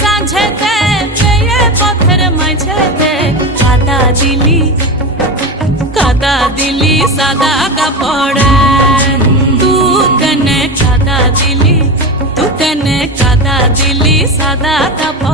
সাঁঝেতে মেয়ে পথের মাঝেতে কাদা দিলি সাদা কাপড়ে তু কেনে কাদা দিলি সাদা কাপড়